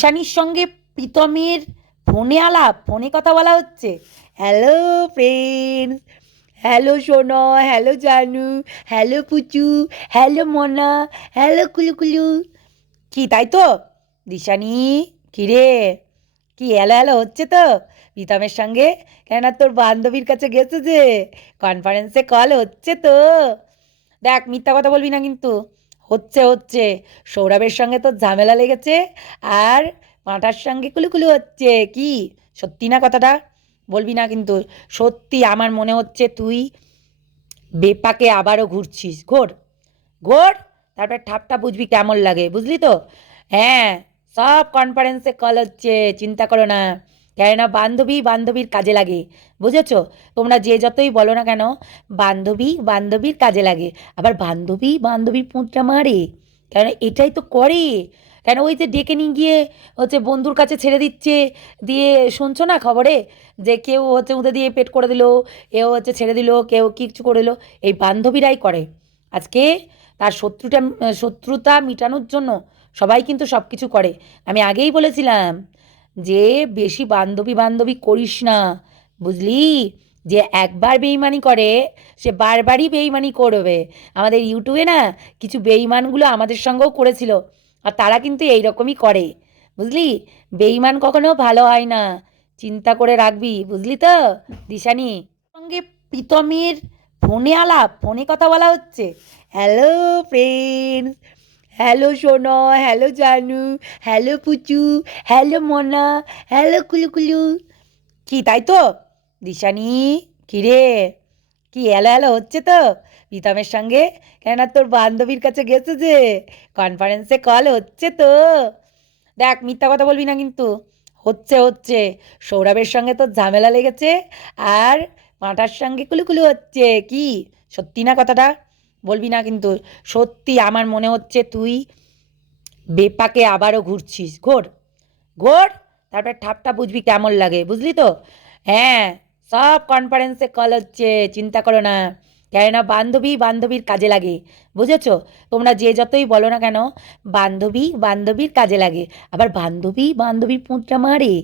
দিশানির সঙ্গে প্রীতমের ফোনে আলাপ, ফোনে কথা বলা হচ্ছে। হ্যালো ফ্রেন্ডস হ্যালো সোনা হ্যালো জানু হ্যালো পুচু হ্যালো মনা হ্যালো কুলু কুলু কি, তাই তো? দিশানি কি রে? কি হ্যালো হ্যালো হচ্ছে তো? প্রীতমের সঙ্গে? কেননা তোর বান্ধবীর কাছে গেছে যে? কনফারেন্সে কল হচ্ছে তো? দেখ, মিথ্যা কথা বলবি না কিন্তু। হচ্ছে হচ্ছে। সৌরভের সঙ্গে তোর ঝামেলা লেগেছে আর পাঁঠার সঙ্গে কুলুকুলু হচ্ছে। কি? সত্যি না কথাটা? বলবি না কিন্তু। সত্যি আমার মনে হচ্ছে তুই বেপাকে আবারও ঘুরছিস। ঘোর ঘোর। তারপর ঠাপটা বুঝবি কেমন লাগে। বুঝলি তো? হ্যাঁ সব কনফারেন্সে কল হচ্ছে, চিন্তা করো না। কেননা বান্ধবী বান্ধবীর কাজে লাগে। বুঝেছ? তোমরা যে যতই বলো না কেন, বান্ধবী বান্ধবীর কাজে লাগে। আবার বান্ধবী বান্ধবীর পুঁতটা মারে। কেন এটাই তো করে। কেন ওই যে ডেকে নিয়ে গিয়ে হচ্ছে বন্ধুর কাছে ছেড়ে দিচ্ছে। দিয়ে শুনছো না খবরে? যে কেউ হচ্ছে উঁতে দিয়ে পেট করে দিল এও হচ্ছে ছেড়ে দিল, কেউ কিছু করে দিল। এই বান্ধবীরাই করে। আজকে তার শত্রুটা, শত্রুতা মেটানোর জন্য সবাই কিন্তু সব কিছু করে। আমি আগেই বলেছিলাম যে বেশি বান্ধবী বান্ধবী করিস না, বুঝলি? যে একবার বেইমানি করে, সে বারবারই বেইমানি করবে। আমাদের ইউটিউবে না কিছু বেইমানগুলো আমাদের সঙ্গেও করেছিল, আর তারা কিন্তু এই রকমই করে, বুঝলি? বেইমান কখনো ভালো হয় না, চিন্তা করে রাখবি, বুঝলি তো, দিশানি? সঙ্গে প্রীতমের ফোনে আলাপ, ফোনে কথা বলা হচ্ছে। হ্যালো ফ্রেন্ডস হ্যালো সোনা হ্যালো জানু হ্যালো পুচু হ্যালো মনা হ্যালো কুলু কুলু কি, তাই তো? দিশানি কি রে কি হ্যালো হ্যালো হচ্ছে তো? প্রীতমের সঙ্গে? কেননা তোর বান্ধবীর কাছে গেছে যে? কনফারেন্সে কল হচ্ছে তো। দেখ, মিথ্যা কথা বলবি না কিন্তু। হচ্ছে হচ্ছে। সৌরভের সঙ্গে তোর ঝামেলা লেগেছে। আর পাঁঠার সঙ্গে কুলুকুলু হচ্ছে। কি? সত্যি না কথাটা? বলবি না, কিন্তু সত্যি আমার মনে হচ্ছে তুই বেপাকে আবারও ঘুরছিস। ঘোর ঘোর, তারপরে ঠাপটা বুঝবি কেমন লাগে, বুঝলি তো? হ্যাঁ সব কনফারেন্সে কল হচ্ছে, চিন্তা করো না। কেননা বান্ধবী বান্ধবীর কাজে লাগে, বুঝেছ? তোমরা যে যতই বলো না কেন, বান্ধবী বান্ধবীর কাজে লাগে। আবার বান্ধবী বান্ধবীর পুঁতটা মারে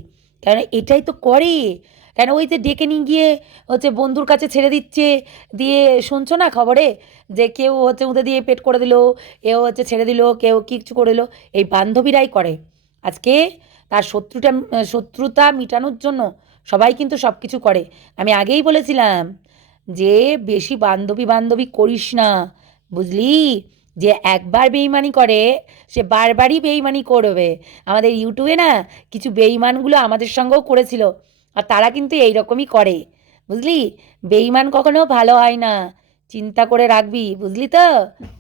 কেন এটাই তো করে। কেন ওই যে ডেকে নিয়ে গিয়ে হচ্ছে বন্ধুর কাছে ছেড়ে দিচ্ছে? দিয়ে শুনছো না খবরে? যে কেউ হচ্ছে উঁতে দিয়ে পেট করে দিল এও হচ্ছে ছেড়ে দিল, কেউ কিছু করে দিল। এই বান্ধবীরাই করে। আজকে তার শত্রুটা, শত্রুতা মিটানোর জন্য সবাই কিন্তু সব কিছু করে। আমি আগেই বলেছিলাম যে বেশি বান্ধবী বান্ধবী করিস না, বুঝলি? যে একবার বেইমানি করে, সে বারবারই বেইমানি করবে। আমাদের ইউটিউবে না কিছু বেইমানগুলো আমাদের সঙ্গেও করেছিল। আর তারা কিন্তু এই রকমই করে, বুঝলি? বেইমান কখনো ভালো হয় না। চিন্তা করে রাখবি, বুঝলি তো,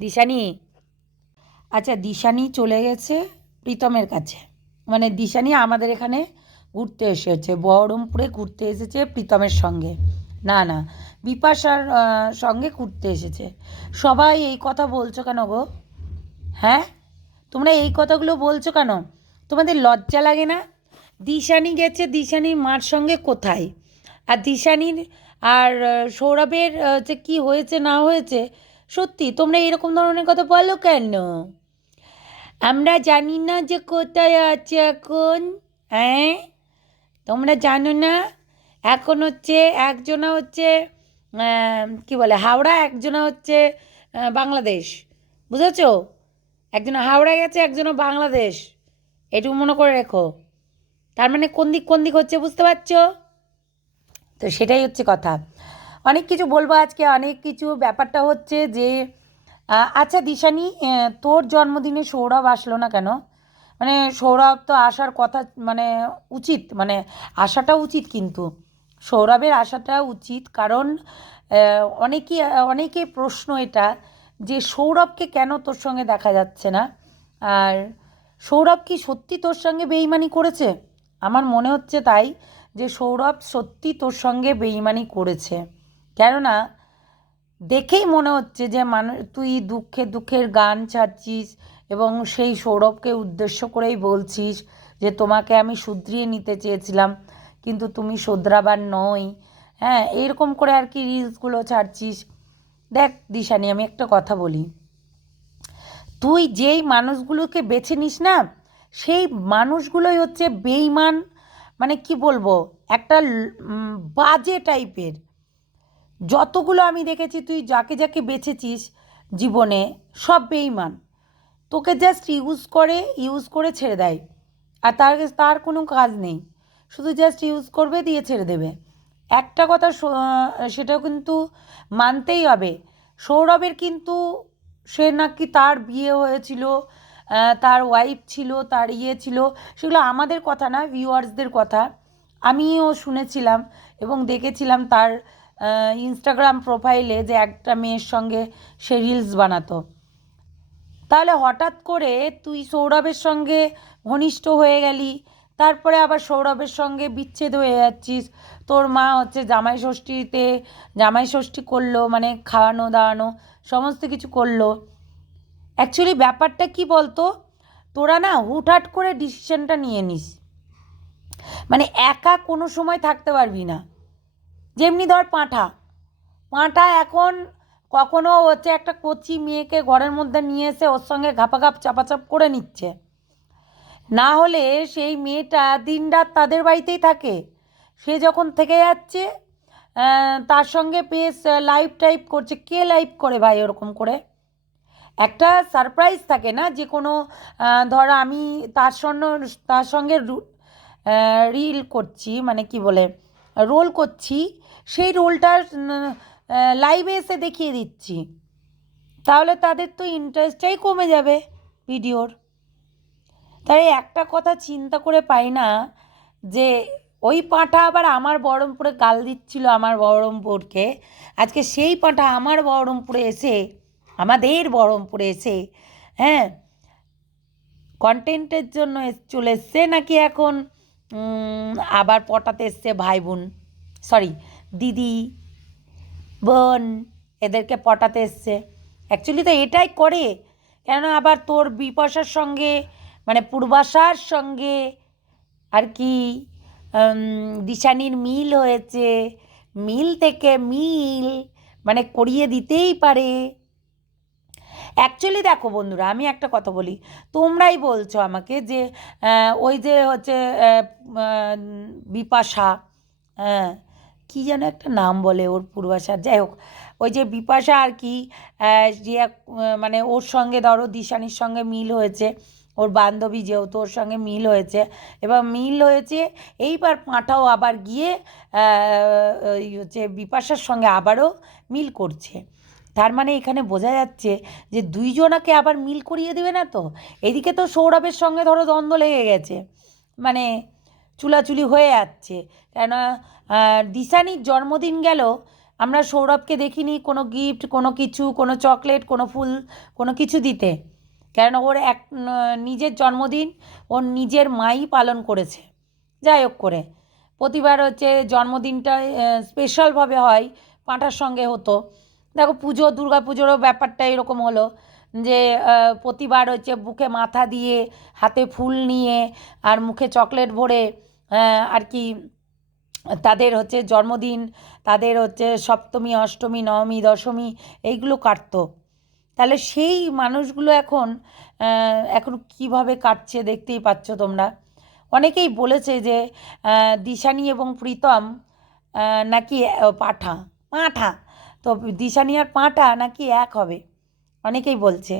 দিশানি? আচ্ছা দিশানি চলে গেছে প্রীতমের কাছে। মানে দিশানি আমাদের এখানে ঘুরতে এসেছে, বহরমপুরে ঘুরতে এসেছে প্রীতমের সঙ্গে। না না, বিপাশার সঙ্গে ঘুরতে এসেছে। সবাই এই কথা বলছো কেন গো? হ্যাঁ? তোমরা এই কথাগুলো বলছো কেন? তোমাদের লজ্জা লাগে না? দিশানি গেছে, দিশানির মার সঙ্গে কোথায়? আর দিশানির আর সৌরভের যে কী হয়েছে, না হয়েছে, সত্যি তোমরা এরকম ধরনের কথা বলো কেন? আমরা জানি না যে কোথায় আছে এখন হ্যাঁ তোমরা জানো না? এখন হচ্ছে একজনা হচ্ছে কি বলে, হাওড়া, একজনা হচ্ছে বাংলাদেশ। বুঝেছ? একজনা হাওড়া গেছে, একজন বাংলাদেশ। এটুকু মনে করে রেখো। তার মানে কোন দিক কোন দিক হচ্ছে বুঝতে পারছ? তো সেটাই হচ্ছে কথা। অনেক কিছু বলব আজকে, অনেক কিছু ব্যাপারটা হচ্ছে যে আচ্ছা দিশানি তোর জন্মদিনে সৌরভ আসলো না কেন? মানে সৌরভ তো আসার কথা মানে উচিত মানে আসাটা উচিত কিন্তু। সৌরভের আসাটা উচিত কারণ অনেকেই অনেকে প্রশ্ন এটা যে সৌরভকে কেন তোর সঙ্গে দেখা যাচ্ছে না? আর সৌরভ কি সত্যি তোর সঙ্গে বেইমানি করেছে? আমার মনে হচ্ছে তাই যে সৌরভ সত্যি তোর সঙ্গে বেইমানি করেছে। কেননা দেখেই মনে হচ্ছে যে মানুষ তুই দুঃখে দুঃখের গান ছাড়ছিস এবং সেই সৌরভকে উদ্দেশ্য করেই বলছিস যে তোমাকে আমি শুধরিয়ে নিতে চেয়েছিলাম, কিন্তু তুমি শোধরাবার নই। হ্যাঁ এরকম করে আর কি রিলসগুলো ছাড়ছিস। দেখ দিশানি, আমি একটা কথা বলি। তুই যেই মানুষগুলোকে বেছে নিস না সেই মানুষগুলোই হচ্ছে বেইমান মানে কি বলব একটা বাজে টাইপের। যতগুলো আমি দেখেছি তুই যাকে যাকে বেছেছিস জীবনে সব বেইমান তোকে জাস্ট ইউজ করে ইউজ করে ছেড়ে দেয়। আর তার তার কোনো কাজ নেই। শুধু জাস্ট ইউজ করবে দিয়ে ছেড়ে দেবে। একটা কথা স- আহ, কিন্তু মানতেই হবে। সৌরভের কিন্তু সে নাকি তার বিয়ে হয়েছিল তার ওয়াইফ ছিল, তার ইয়ে ছিল, সেগুলো আমাদের কথা না ভিউয়ার্সদের কথা। আমিও শুনেছিলাম এবং দেখেছিলাম তার ইনস্টাগ্রাম প্রোফাইলে যে একটা মেয়ের সঙ্গে সে রিলস বানাতো। তাহলে হঠাৎ করে তুই সৌরভের সঙ্গে ঘনিষ্ঠ হয়ে গেলি, তারপরে আবার সৌরভের সঙ্গে বিচ্ছেদ হয়ে যাচ্ছিস, তোর মা হচ্ছে জামাই ষষ্ঠীতে, জামাই ষষ্ঠী করল মানে খাওয়ানো দাওয়ানো, সমস্ত কিছু করল। অ্যাকচুয়ালি ব্যাপারটা কি বলতো? তোরা না হুটহাট করে ডিসিশনটা নিয়ে নিস। মানে একা কোনো সময় থাকতে পারবি না। যেমনি ধর পাঁঠা। পাঁঠা এখন কখনো হচ্ছে একটা কচি মেয়েকে ঘরের মধ্যে নিয়ে এসে ওর সঙ্গে ঘাপাঘাপ, চাপাচাপ করে নিচ্ছে। না হলে সেই মেয়েটা দিনরাত তাদের বাড়িতেই থাকে। সে যখন থেকে যাচ্ছে তার সঙ্গে বেশ লাইভ টাইপ করছে। কে লাইভ করে ভাই ওরকম করে? একটা সারপ্রাইজ থাকে না? যে কোনো ধর আমি তার সঙ্গে তার সঙ্গে রিল করছি মানে কি বলে রোল করছি, সেই রোলটা লাইভে এসে দেখিয়ে দিচ্ছি। তাহলে তাদের তো ইন্টারেস্টটাই কমে যাবে ভিডিওর তাই একটা কথা চিন্তা করে পাই না, যে ওই পাঁঠা আবার আমার বহরমপুরে গাল দিচ্ছিল আমার বহরমপুরকে। আজকে সেই পাঁঠা আমার বহরমপুরে এসে আমাদের বহরমপুরে এসে হ্যাঁ? কন্টেন্টের জন্য চলে এসছে নাকি এখন? আবার পটাতে এসছে ভাই বোন সরি দিদি, বোন, এদেরকে পটাতে এসছে। অ্যাকচুয়ালি তো এটাই করে কেন আবার তোর বিপাশার সঙ্গে মানে পূর্বাশার সঙ্গে আর কি দিশানির মিল হয়েছে, মিল থেকে মিল মানে করিয়ে দিতেই পারে। অ্যাকচুয়ালি দেখো বন্ধুরা, আমি একটা কথা বলি। তোমরাই বলছো আমাকে যে ওই যে হচ্ছে বিপাশা হ্যাঁ কী যেন একটা নাম বলে ওর পূর্বাশার যাই হোক, ওই যে বিপাশা আর কি মানে ওর সঙ্গে ধরো দিশানির সঙ্গে মিল হয়েছে, ওর বান্ধবী যেহেতু ওর সঙ্গে মিল হয়েছে। এবার মিল হয়েছে, এইবার পাঁঠাও আবার গিয়ে ওই হচ্ছে বিপাশার সঙ্গে আবারও মিল করছে। তার মানে এখানে বোঝা যাচ্ছে যে দুইজনাকে আবার মিল করিয়ে দেবে না তো? এদিকে তো সৌরভের সঙ্গে ধরো দ্বন্দ্ব লেগে গেছে। মানে চুলাচুলি হয়ে যাচ্ছে। কেন দিশানির জন্মদিন গেল। আমরা সৌরভকে দেখিনি কোনো গিফট কোনো কিছু, কোনো চকলেট কোনো ফুল, কোনো কিছু দিতে। কেন ওর এক নিজের জন্মদিন ওর নিজের মাই পালন করেছে। যাই হোক করে। প্রতিবার হচ্ছে জন্মদিনটা স্পেশালভাবে হয়, পাঁঠার সঙ্গে হতো। দেখো পুজো, দুর্গা পুজোরও ব্যাপারটা এরকম হলো যে প্রতিবার হচ্ছে বুকে মাথা দিয়ে, হাতে ফুল নিয়ে আর মুখে চকলেট ভরে আর কি তাদের হচ্ছে জন্মদিন, তাদের হচ্ছে সপ্তমী, অষ্টমী, নবমী, দশমী এইগুলো কাটতো। তাহলে সেই মানুষগুলো এখন এখন কীভাবে কাটছে দেখতেই পাচ্ছ তোমরা। অনেকেই বলেছে যে দিশানি এবং প্রীতম নাকি পাঁঠা পাঁঠা। তো দিশানি আর পাঁঠা নাকি এক হবে? অনেকেই বলছে।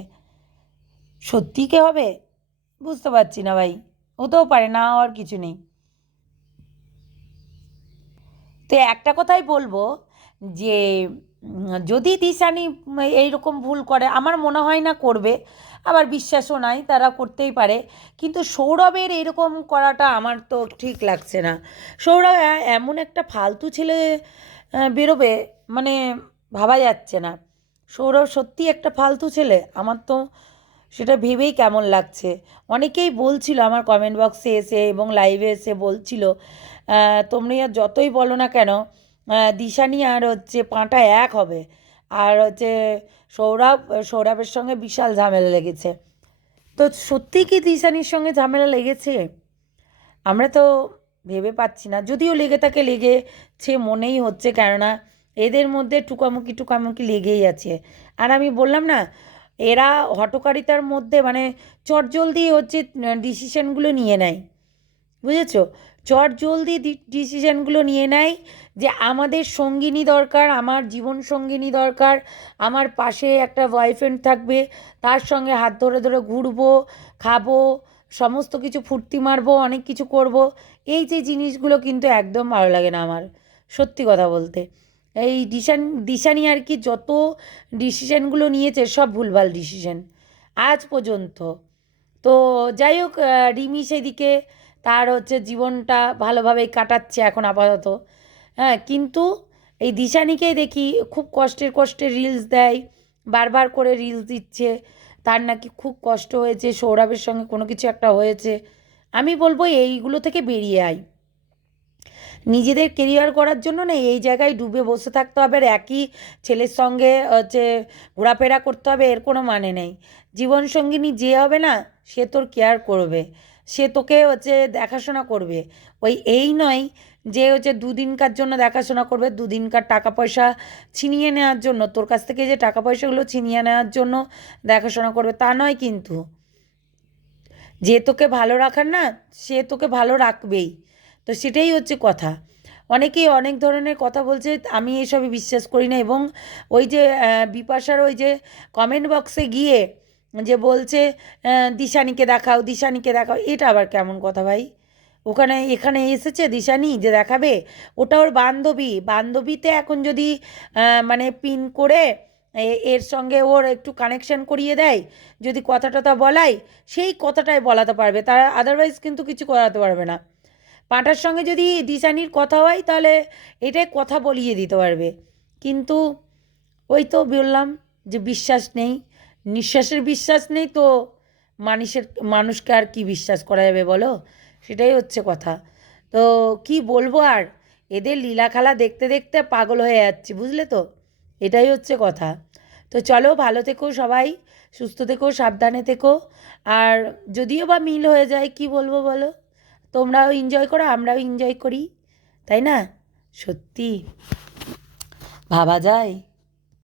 সত্যি কে হবে? বুঝতে পারছি না ভাই। হতেও পারে, না হওয়ার কিছু নেই। তো একটা কথাই বলব যে, যদি দিশানি এইরকম ভুল করে, আমার মনে হয় না করবে। আবার বিশ্বাসও নাই, তারা করতেই পারে। কিন্তু সৌরভের এরকম করাটা আমার তো ঠিক লাগছে না। সৌরভ এমন একটা ফালতু ছেলে বেরোবে মানে ভাবা যাচ্ছে না। সৌরভ সত্যি একটা ফালতু ছেলে? আমার তো সেটা ভেবেই কেমন লাগছে। অনেকেই বলছিল, আমার কমেন্ট বক্সে এসে এবং লাইভে এসে বলছিল তোমরা যতই বলো না কেন দিশানি আর হচ্ছে পাঁটা এক হবে। আর হচ্ছে সৌরভ, সৌরভের সঙ্গে বিশাল ঝামেলা লেগেছে। তো সত্যি কি দিশানির সঙ্গে ঝামেলা লেগেছে? আমরা তো ভেবে পাচ্ছি না। যদিও লেগে থাকে, লেগেছে মনেই হচ্ছে। কেননা এদের মধ্যে টুকামুকি টুকামুকি লেগেই আছে। আর আমি বললাম না, এরা হটকারিতার মধ্যে মানে চটজলদি হচ্ছে ডিসিশনগুলো নিয়ে নেয়। বুঝেছ? চট জলদি ডিসিশনগুলো নিয়ে নেয় যে আমাদের সঙ্গিনী দরকার, আমার জীবন সঙ্গিনী দরকার, আমার পাশে একটা বয়ফ্রেন্ড থাকবে, তার সঙ্গে হাত ধরে ধরে ঘুরবো, খাব, সমস্ত কিছু ফুর্তি মারবো, অনেক কিছু করব, এই যে জিনিসগুলো কিন্তু একদম ভালো লাগে না আমার, সত্যি কথা বলতে। এই দিশান, দিশানি আর কি যত ডিসিশনগুলো নিয়েছে, সব ভুলভাল ডিসিশান আজ পর্যন্ত। তো যাই হোক রিমি সেদিকে তার হচ্ছে জীবনটা ভালোভাবেই কাটাচ্ছে এখন আপাতত। হ্যাঁ কিন্তু এই দিশানিকেই দেখি খুব কষ্টের কষ্টের রিলস দেয়, বারবার করে রিলস দিচ্ছে। তার নাকি খুব কষ্ট হয়েছে, সৌরভের সঙ্গে কোনো কিছু একটা হয়েছে। আমি বলব এইগুলো থেকে বেরিয়ে আয়। নিজেদের কেরিয়ার করার জন্য না এই জায়গায় ডুবে বসে থাকতে হবে আর একই ছেলের সঙ্গে হচ্ছে ঘোরাফেরা করতে হবে, এর কোনো মানে নেই। জীবনসঙ্গিনী যে হবে না, সে তোর কেয়ার করবে, সে তোকে হচ্ছে দেখাশোনা করবে। ওই এই নয় যে হচ্ছে দুদিনকার জন্য দেখাশোনা করবে, দুদিনকার টাকা পয়সা ছিনিয়ে নেওয়ার জন্য, তোর কাছ থেকে যে টাকা পয়সাগুলো ছিনিয়ে নেওয়ার জন্য দেখাশোনা করবে, তা নয় কিন্তু। যে তোকে ভালো রাখার না, সে তোকে ভালো রাখবেই। তো সেটাই হচ্ছে কথা। অনেকেই অনেক ধরনের কথা বলছে, আমি এসবে বিশ্বাস করি না এবং ওই যে বিপাশার ওই যে কমেন্ট বক্সে গিয়ে যে বলছে দিশানিকে দেখাও দিশানিকে দেখাও, এটা আবার কেমন কথা ভাই? ওখানে, এখানে এসেছে দিশানি যে দেখাবে, ওটা ওর বান্ধবী, বান্ধবীতে এখন যদি মানে পিন করে এর সঙ্গে ওর একটু কানেকশন করিয়ে দেয়, যদি কথা টথা বলাই, সেই কথাটাই বলাতে পারবে, তারা আদারওয়াইজ কিন্তু কিছু করাতে পারবে না। পাঁটার সঙ্গে যদি দিশানির কথা হয়, তাহলে এটাই কথা বলিয়ে দিতে পারবে। কিন্তু ওই তো বললাম যে বিশ্বাস নেই, নিঃশ্বাসের বিশ্বাস নেই, তো মানুষের, মানুষকে আর কি বিশ্বাস করা যাবে বলো? সেটাই হচ্ছে কথা। তো কি বলব আর? এদের লীলা খেলা দেখতে দেখতে পাগল হয়ে যাচ্ছি, বুঝলে তো? এটাই হচ্ছে কথা। তো চলো, ভালো থেকো সবাই, সুস্থ থেকো, সাবধানে থেকো। আর যদিও বা মিল হয়ে যায়, কি বলব বলো? তোমরাও এনজয় করো আমরাও এনজয় করি তাই না? সত্যি। ভাবা যায়?